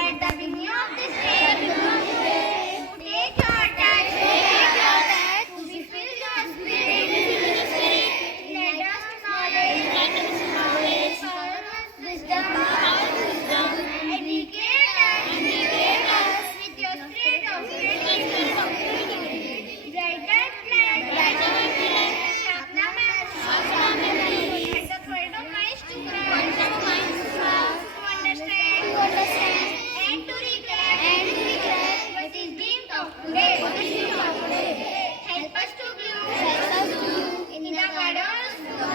At the beginning of this day, take your time to be filled your spirit. Let us knowledge, power of wisdom, educate us with your spirit of creativity. Brighter flag, sharpen our memory, and the thread of minds to grasp, to understand, and to recreate what is dreamed of today. Help us to bloom in the garden of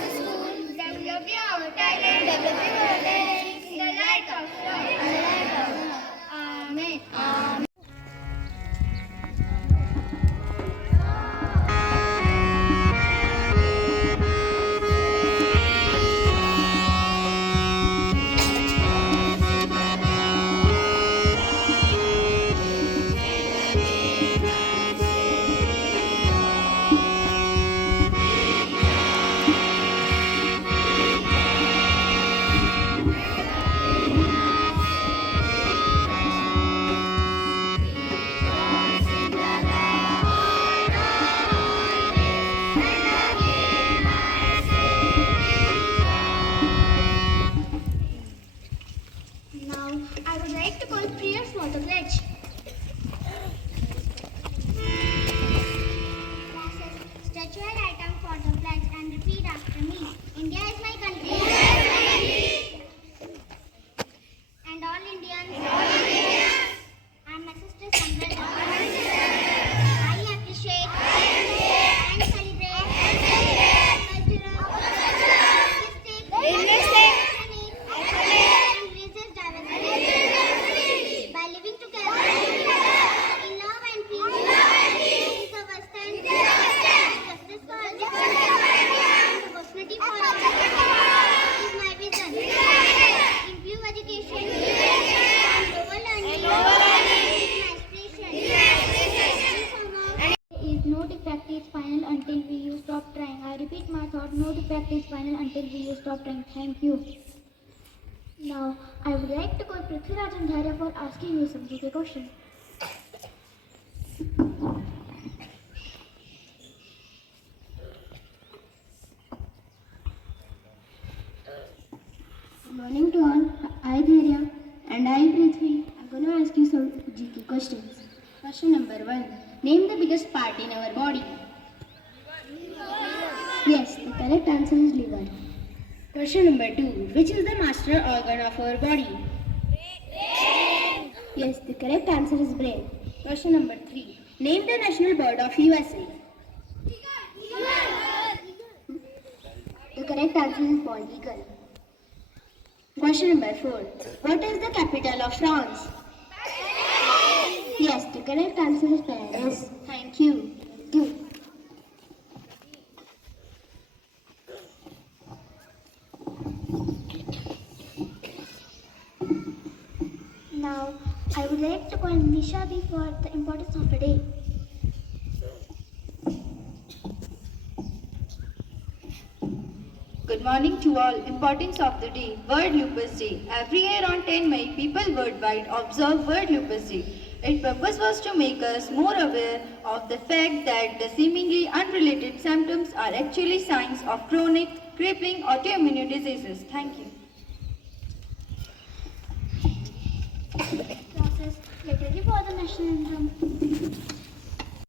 the school, develop our talent in the light of love. Amen. Now, I would like to call prayers for the pledge. Classes, stretch your right arm for the pledge and repeat after me. India is my country. And all Indians. And my sisters and brothers. I appreciate and celebrate cultural, linguistic, and religious diversity. By living together in love and peace, is our stand. Justice for all, opportunity for all is my vision. Improve education and global learning is my aspiration. Is no defect is final until you stop trying. I repeat my thought, no defect is final until you stop trying. Thank you. Now, I would like to call Prithviraj and Dharya for asking me some GK questions. Good morning to all. I Dharya and I Prithvi. I'm going to ask you some GK questions. Question number 1. Name the biggest part in our body. Yes, the correct answer is liver. Question number 2. Which is the master organ of our body? Brain. Yes, the correct answer is brain. Question number 3. Name the national bird of USA. The correct answer is bald eagle. Question number 4. What is the capital of France? Yes, the correct answer is Paris. Thank you. Now, I would like to call Nishadi for the importance of the day. Good morning to all. Importance of the day. World Lupus Day. Every year on 10 May, people worldwide observe World Lupus Day. Its purpose was to make us more aware of the fact that the seemingly unrelated symptoms are actually signs of chronic, crippling autoimmune diseases. Thank you. Classes, get ready for the national anthem.